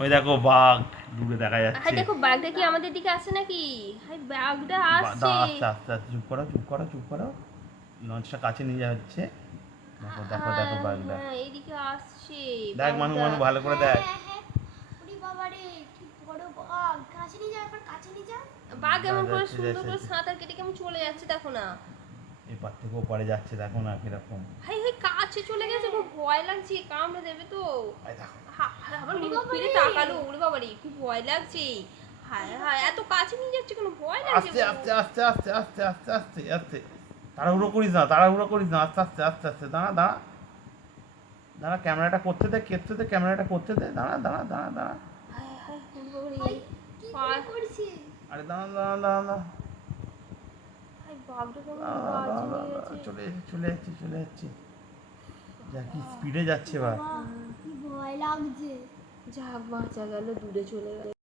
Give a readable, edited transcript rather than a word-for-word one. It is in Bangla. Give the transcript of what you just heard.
ওই দেখো বাঘ দূরে দেখা যাচ্ছে। হ্যাঁ দেখো বাঘটা কি আমাদের দিকে আসছে নাকি? হ্যাঁ বাঘটা আসছে। আস্তে আস্তে আস্তে চুপ করো চুপ করো চুপ করো। লঞ্চটা কাছে নিয়ে যাচ্ছে। দেখো দেখো দেখো হ্যাঁ বাঘটা। হ্যাঁ এইদিকে আসছে দেখ মানু বাঘটা। মানু ভালো করে দেখ। হ্যাঁ হ্যাঁ। ওরে বাবা রে, কি বড় বাঘ! কাছে নিয়ে যা, একবার কাছে নিয়ে যা। বাঘ এমন করে যাচ্ছে সুন্দর যাচ্ছে করে যাচ্ছে। সাঁতার কেটে কেমন চলে যাচ্ছে দেখো না। এপার থেকে ওপারে যাচ্ছে দেখো না কিরকম। হাই হাই কাছে চলে গেছে, খুব ভয় লাগছে, কামড়ে দেবে তো। এই দেখো। আবার ওরে মুখ বাবা ফিরে রে। তাকালো, ওরে বাবা রে কি ভয় লাগছে। হায় হায় এত কাছে নিয়ে যাচ্ছে কেন, ভয় লাগছে আস্তে গো। আস্তে আস্তে আস্তে আস্তে আস্তে আস্তে আস্তে। তাড়াহুড়ো করিস না তাড়াহুড়ো করিস না আস্তে আস্তে আস্তে আস্তে দাঁড়া দাঁড়া। দাঁড়া ক্যামেরাটা করতে দে ক্যামেরাটা করতে দে দাঁড়া দাঁড়া দাঁড়া দাঁড়া। হায় হায় ওরে বাবা রে। ভাই, কি করে করছে? আরে দাঁড়া দাঁড়া দাঁড়া দাঁড়া হায় বাঘটা কেমন দাঁড়া কাছে দাঁড়া নিয়ে দাঁড়া গেছে। চলে যাচ্ছে চলে যাচ্ছে চলে যাচ্ছে। যা কি স্পিডে যাচ্ছে বা। বাবা, কি ভয় লাগছে। যাক বাঁচা গেল, দূরে চলে গেল।